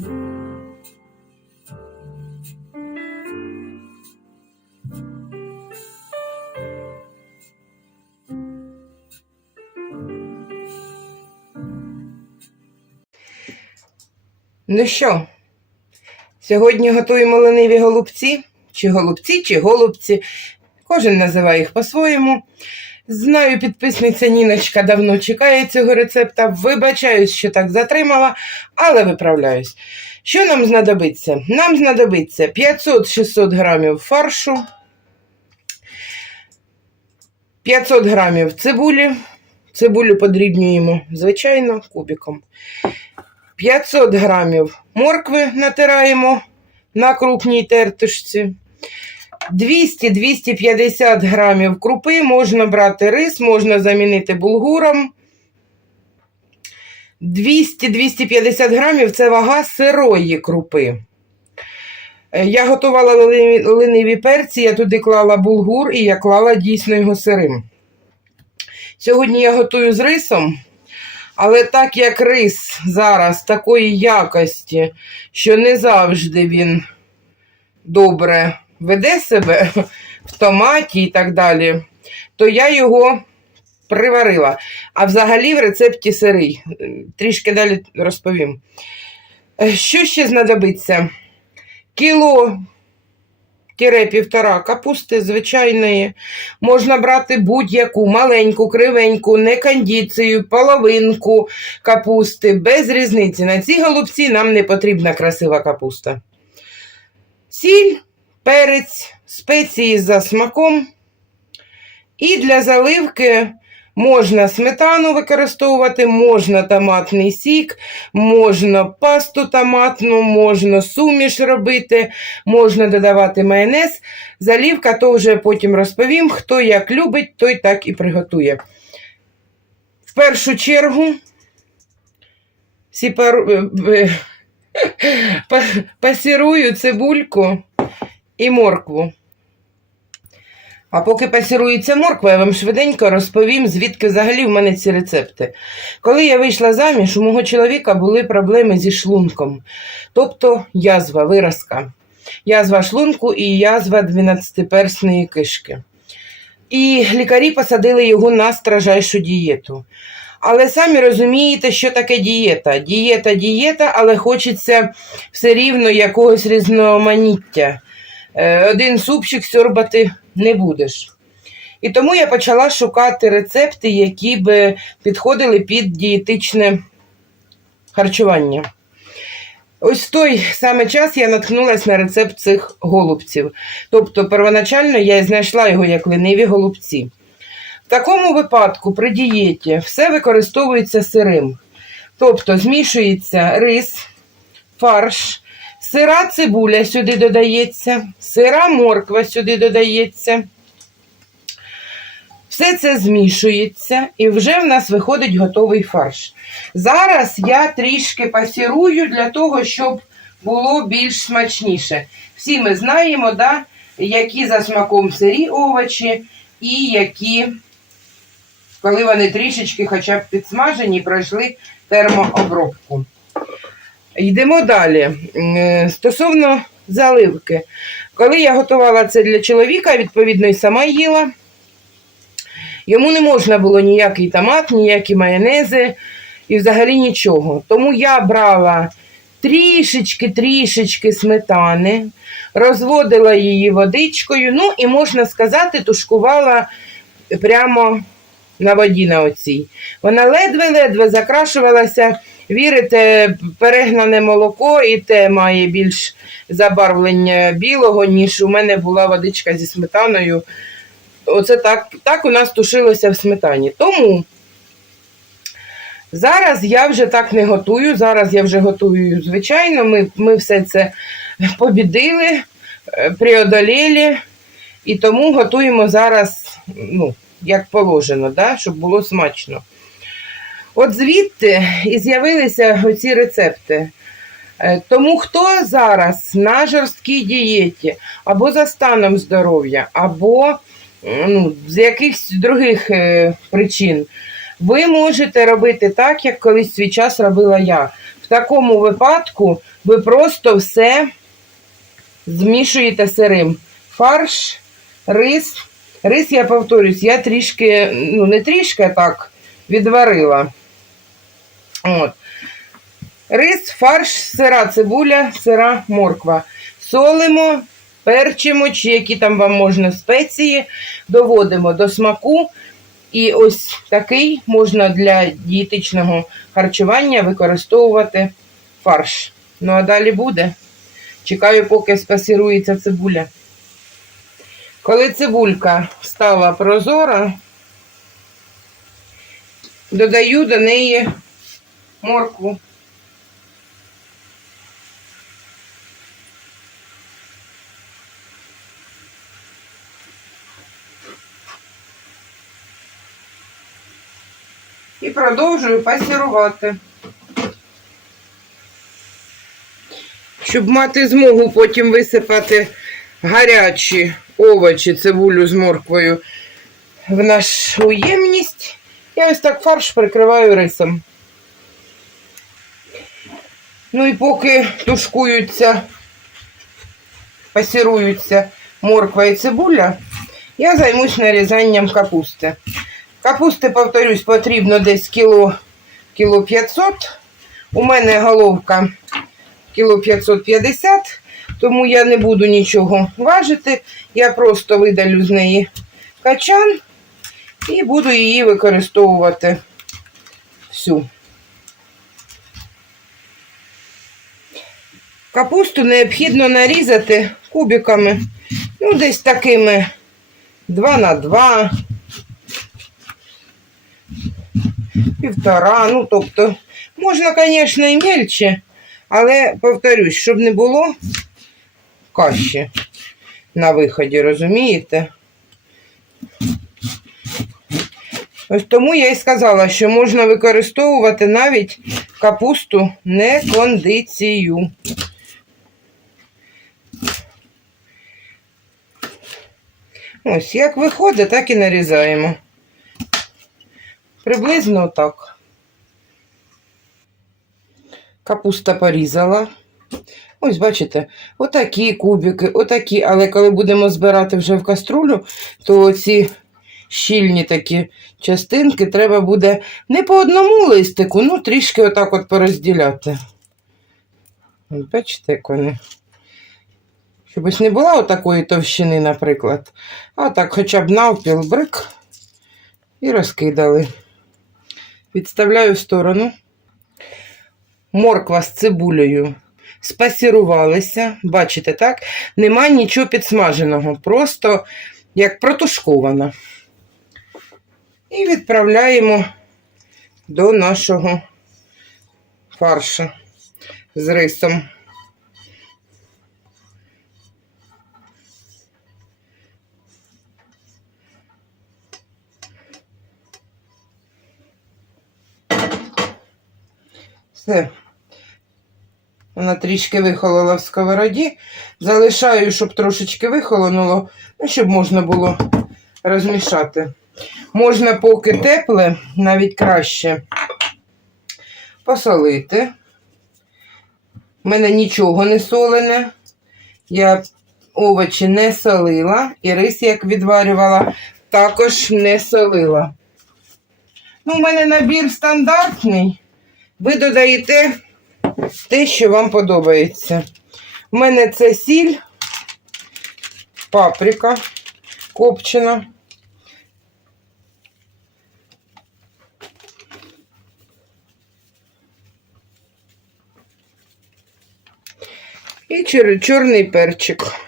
Ну що, сьогодні готуємо лениві голубці, чи голубці, чи голубці. Кожен називає їх по-своєму. Знаю, підписниця Ніночка давно чекає цього рецепта. Вибачаюсь, що так затримала, але виправляюсь. Що нам знадобиться? Нам знадобиться 500-600 грамів фаршу, 500 грамів цибулі. Цибулю подрібнюємо, звичайно, кубиком. 500 грамів моркви натираємо на крупній тертушці. 200-250 грамів крупи, можна брати рис, можна замінити булгуром. 200-250 грамів це вага сирої крупи. Е, Я готувала лини- лениві перці, я туди клала булгур і я клала дійсно його сирим. Сьогодні я готую з рисом. Але так як рис зараз такої якості, що не завжди він добре веде себе в томаті і так далі, то я його приварила. А взагалі в рецепті сирий. Трішки далі розповім. Е, Що ще знадобиться? Кіло тире півтора капусти звичайної. Можна брати будь-яку маленьку, кривеньку, не кондицію, половинку капусти, без різниці. На цій голубці нам не потрібна красива капуста. Сіль, перець, спеції за смаком. І для заливки можна сметану використовувати, можна томатний сік, можна пасту томатну, можна суміш робити, можна додавати майонез. Залівка, то вже потім розповім. Хто як любить, той так і приготує. В першу чергу сіпару... е, е, па- пасірую цибульку і моркву. А поки пасірується морква, я вам швиденько розповім, звідки взагалі в мене ці рецепти. Коли я вийшла заміж, у мого чоловіка були проблеми зі шлунком, тобто язва, виразка. Язва шлунку і язва 12-персної кишки. І лікарі посадили його на стражайшу дієту. Але самі розумієте, що таке дієта. Дієта, дієта, але хочеться все рівно якогось різноманіття. Е, Один супчик сьорбати не будеш. І тому я почала шукати рецепти, які би підходили під дієтичне харчування. Ось в той саме час я наткнулася на рецепт цих голубців. Тобто, первоначально я знайшла його як лениві голубці. В такому випадку при дієті все використовується сирим. Тобто змішується рис, фарш, сира цибуля сюди додається, сира морква сюди додається. Все це змішується і вже в нас виходить готовий фарш. Зараз я трішки пасірую для того, щоб було більш смачніше. Всі ми знаємо, да, які за смаком сирі овочі і які, коли вони трішечки хоча б підсмажені, пройшли термообробку. Йдемо далі. Стосовно заливки. Коли я готувала це для чоловіка, відповідно, і сама їла. Йому не можна було ніякий томат, ніякі майонези і взагалі нічого. Тому я брала трішечки-трішечки сметани, розводила її водичкою, ну і, можна сказати, тушкувала прямо на воді на оцій. Вона ледве-ледве закрашувалася. Вірите, перегнане молоко, і те має більш забарвлення білого, ніж у мене була водичка зі сметаною. Оце так, так у нас тушилося в сметані. Тому зараз я вже так не готую. Зараз я вже готую, звичайно, ми, ми все це побідили, е, преодолели, і тому готуємо зараз, ну, як положено, да, щоб було смачно. От звідти і з'явилися оці рецепти. Е, Тому хто зараз на жорсткій дієті, або за станом здоров'я, або ну, з якихось других е, причин, ви можете робити так, як колись свій час робила я. В такому випадку ви просто все змішуєте сирим. Фарш, рис. Рис, я повторюсь, я трішки, ну не трішки, а так, відварила. От. Рис, фарш, сира цибуля, сира морква. Солимо, перчимо, чи які там вам можна спеції, доводимо до смаку. І ось такий можна для дієтичного харчування використовувати фарш. Ну а далі буде. Чекаю, поки спасірується цибуля. Коли цибулька стала прозора, додаю до неї моркву. І продовжую пасірувати. Щоб мати змогу потім висипати гарячі овочі, цибулю з морквою в нашу ємність, я ось так фарш прикриваю рисом. Ну і поки тушкуються, пасіруються морква і цибуля, я займусь нарізанням капусти. Капусти, повторюсь, потрібно десь кіло, кіло 500. У мене головка кіло 550, тому я не буду нічого важити. Я просто видалю з неї качан і буду її використовувати всю. Капусту необхідно нарізати кубиками, ну, десь такими 2 на 2, півтора, ну, тобто, можна, звісно, і мельче, але, повторюсь, щоб не було каші на виході, розумієте? Ось тому я і сказала, що можна використовувати навіть капусту не кондицію. Ось, як виходить, так і нарізаємо. Приблизно так. Капуста порізала. Ось, бачите, отакі кубики, отакі, але коли будемо збирати вже в каструлю, то ці щільні такі частинки треба буде не по одному листику, ну трішки отак от порозділяти. Бачите, як вони. Щоб ось не була отакої товщини, наприклад, а так хоча б навпіл брик і розкидали. Відставляю в сторону. Морква з цибулею спасірувалися. Бачите, так? Нема нічого підсмаженого, просто як протушкована. І відправляємо до нашого фаршу з рисом. Все. Вона трішки вихолола в сковороді. Залишаю, щоб трошечки вихолонуло, ну, щоб можна було розмішати. Можна, поки тепле, навіть краще посолити. У мене нічого не солене. Я овочі не солила, і рис, як відварювала, також не солила. Ну, у мене набір стандартний. Ви додаєте те, що вам подобається. У мене це сіль, паприка копчена. І чорний перчик.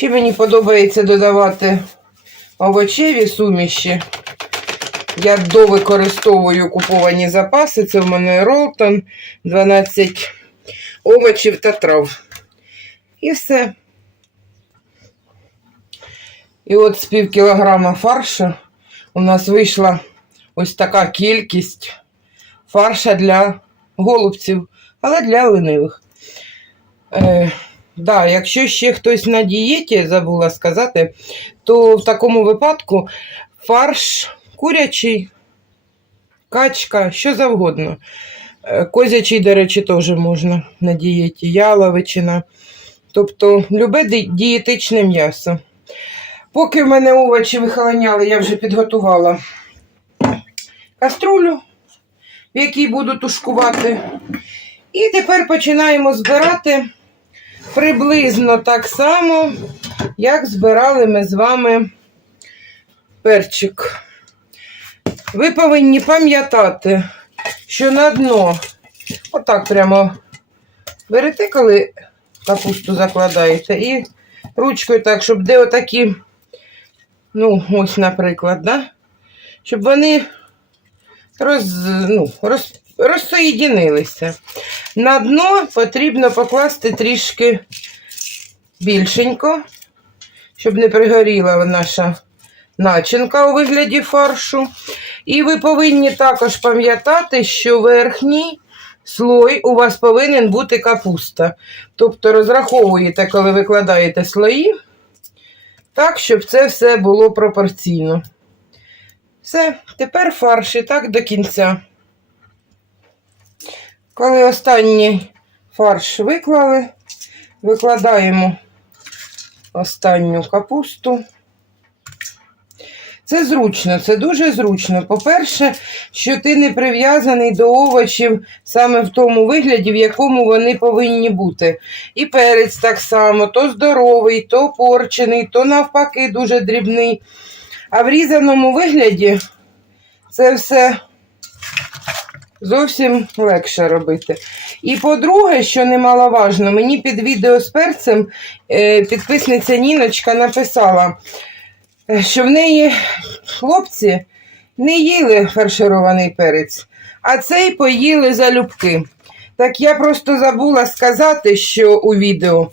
Ще мені подобається додавати овочеві суміші. Я довикористовую куповані запаси. Це в мене Ролтон, 12 овочів та трав. І все. І от з пів кілограма фаршу у нас вийшла ось така кількість фарша для голубців, але для ленивих. Да, якщо ще хтось на дієті, забула сказати, то в такому випадку фарш курячий, качка, що завгодно. Е, Козячий, до речі, теж можна на дієті, яловичина. Тобто любе ді- дієтичне м'ясо. Поки в мене овочі вихолоняли, я вже підготувала каструлю, в якій буду тушкувати. І тепер починаємо збирати приблизно так само, як збирали ми з вами перчик. Ви повинні пам'ятати, що на дно, отак прямо берете, коли капусту закладаєте, і ручкою так, щоб де отакі, ну, ось, наприклад, да? щоб вони роз, ну, роз, розсоєдинилися. На дно потрібно покласти трішки більшенько, щоб не пригоріла наша начинка у вигляді фаршу. І ви повинні також пам'ятати, що верхній слой у вас повинен бути капуста. Тобто розраховуєте, коли викладаєте слої, так, щоб це все було пропорційно. Все, тепер фарш і так до кінця. Коли останній фарш виклали, викладаємо останню капусту. Це зручно, це дуже зручно. По-перше, що ти не прив'язаний до овочів саме в тому вигляді, в якому вони повинні бути. І перець так само, то здоровий, то порчений, то навпаки дуже дрібний. А в різаному вигляді це все зовсім легше робити. І по-друге, що немаловажно, мені під відео з перцем е, підписниця Ніночка написала, е, що в неї хлопці не їли фарширований перець, а цей поїли залюбки. Так я просто забула сказати, що у відео,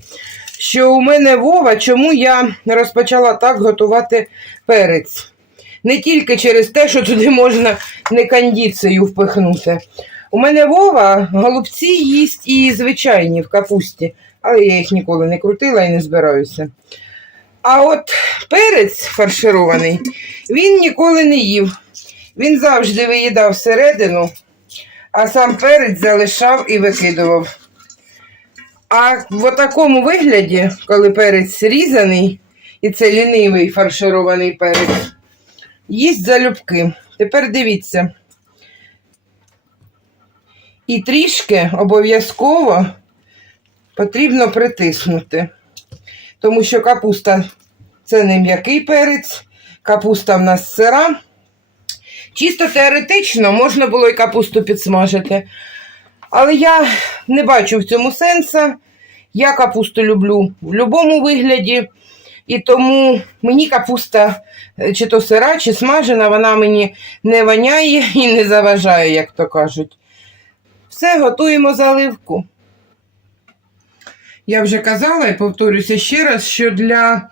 що у мене Вова, чому я розпочала так готувати перець. Не тільки через те, що туди можна не кондицію впихнути. У мене Вова голубці їсть і звичайні в капусті, але я їх ніколи не крутила і не збираюся. А от перець фарширований він ніколи не їв. Він завжди виїдав всередину, а сам перець залишав і викидував. А в такому вигляді, коли перець різаний, і це лінивий фарширований перець, їсть залюбки. Тепер дивіться. І трішки обов'язково потрібно притиснути. Тому що капуста це не м'який перець, капуста в нас сира. Чисто теоретично можна було і капусту підсмажити. Але я не бачу в цьому сенсу. Я капусту люблю в будь-якому вигляді. І тому мені капуста, е, чи то сира, чи смажена, вона мені не воняє і не заважає, як то кажуть. Все, готуємо заливку. Я вже казала і повторюся ще раз, що для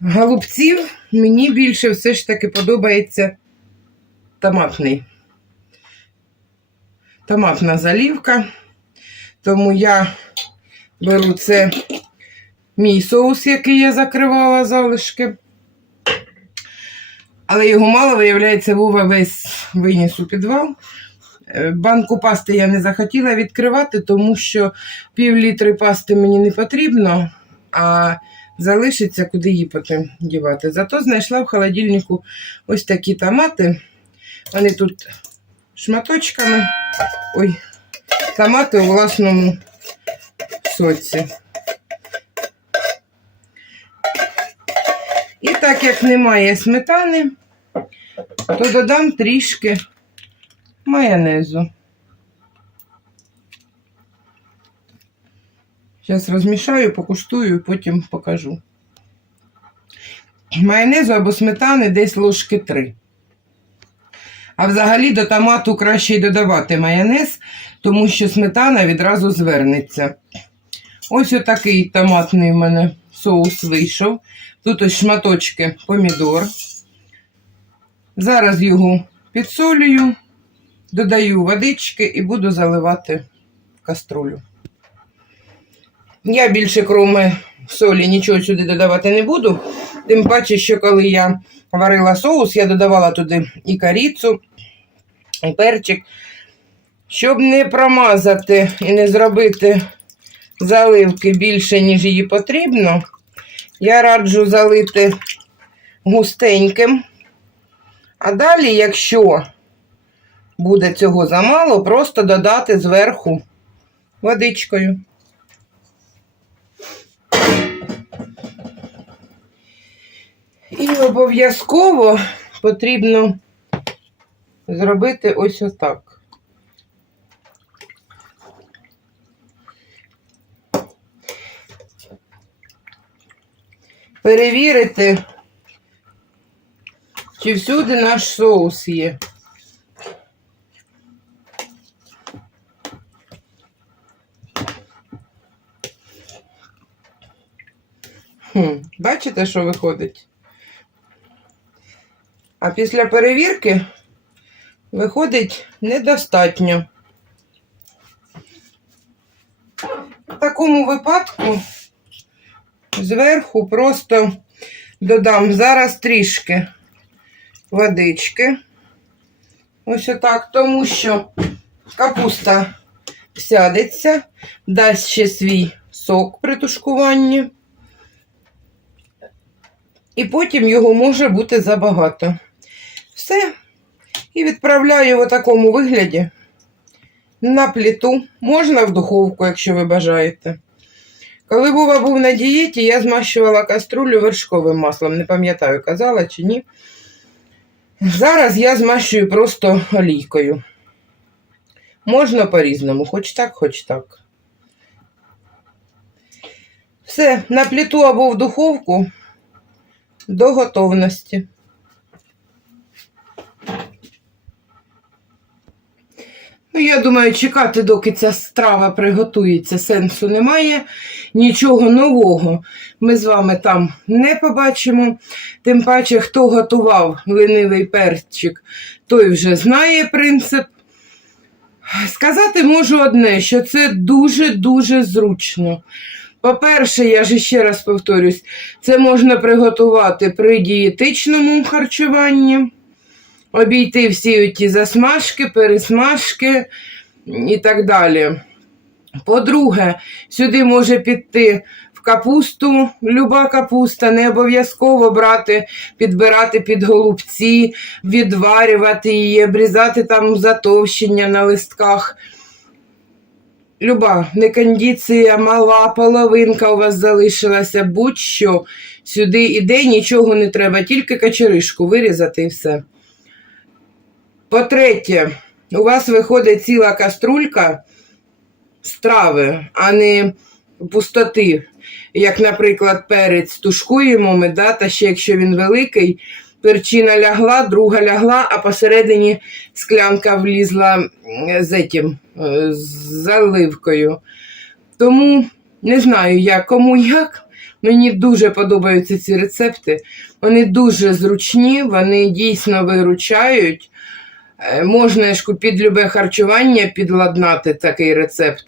голубців мені більше все ж таки подобається томатний. Томатна залівка. Тому я беру це мій соус, який я закривала залишки. Але його мало, виявляється, Вова весь виніс у підвал. Е, Банку пасти я не захотіла відкривати, тому що пів літри пасти мені не потрібно, а залишиться, куди її потім дівати. Зато знайшла в холодильнику ось такі томати. Вони тут шматочками. Ой, томати у власному соці. І так як немає сметани, то додам трішки майонезу. Зараз розмішаю, покуштую, потім покажу. Майонезу або сметани десь ложки 3. А взагалі до томату краще й додавати майонез, тому що сметана відразу звернеться. Ось отакий томатний в мене соус вийшов. Тут ось шматочки помідор. Зараз його підсолюю, додаю водички і буду заливати каструлю. Я більше, кроме солі, нічого сюди додавати не буду. Тим паче, що коли я варила соус, я додавала туди і корицю, і перчик. Щоб не промазати і не зробити заливки більше, ніж її потрібно, я раджу залити густеньким. А далі, якщо буде цього замало, просто додати зверху водичкою. І обов'язково потрібно зробити ось отак. Перевірити, чи всюди наш соус є. Хм, бачите, що виходить? А після перевірки виходить недостатньо. В такому випадку зверху просто додам зараз трішки водички. Ось отак, тому що капуста сядеться, дасть ще свій сок при тушкуванні. І потім його може бути забагато. Все. І відправляю в такому вигляді на плиту. Можна в духовку, якщо ви бажаєте. Коли Вова був на дієті, я змащувала каструлю вершковим маслом. Не пам'ятаю, казала чи ні. Зараз я змащую просто олійкою. Можна по-різному, хоч так, хоч так. Все, на плиту або в духовку до готовності. Я думаю, чекати, доки ця страва приготується, сенсу немає. Нічого нового ми з вами там не побачимо. Тим паче, хто готував ленивий перчик, той вже знає принцип. Сказати можу одне, що це дуже-дуже зручно. По-перше, я ж ще раз повторюсь, це можна приготувати при дієтичному харчуванні, обійти всі ті засмажки, пересмажки і так далі. По-друге, сюди може піти в капусту, люба капуста, не обов'язково брати, підбирати під голубці, відварювати її, обрізати там затовщення на листках. Люба, не кондиція, мала половинка у вас залишилася, будь-що. Сюди іде, нічого не треба, тільки качеришку вирізати і все. По-третє, у вас виходить ціла каструлька страви, а не пустоти. Як, наприклад, перець тушкуємо ми, да, та ще якщо він великий, перчина лягла, друга лягла, а посередині склянка влізла з етім, е, з заливкою. Тому не знаю як, кому як. Мені дуже подобаються ці рецепти. Вони дуже зручні, вони дійсно виручають. Е, Можна ж під любе харчування підладнати такий рецепт.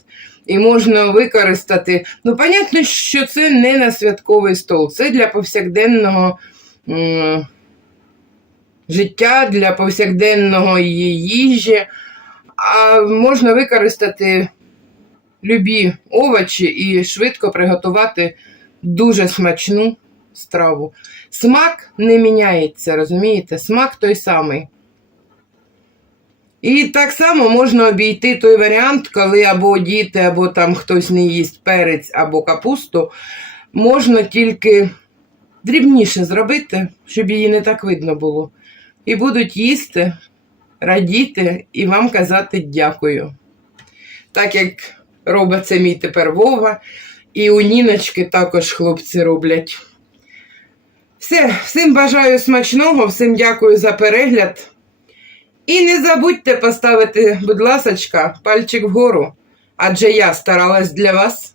І можна використати. Ну, понятно, що це не на святковий стол, це для повсякденного м, життя, для повсякденного їжі. А можна використати любі овочі і швидко приготувати дуже смачну страву. Смак не міняється, розумієте? Смак той самий. І так само можна обійти той варіант, коли або діти, або там хтось не їсть перець або капусту. Можна тільки дрібніше зробити, щоб її не так видно було. І будуть їсти, радіти і вам казати дякую. Так як робить це мій тепер Вова, і у Ніночки також хлопці роблять. Все, всім бажаю смачного, всім дякую за перегляд. І не забудьте поставити, будь ласочка, пальчик вгору, адже я старалась для вас.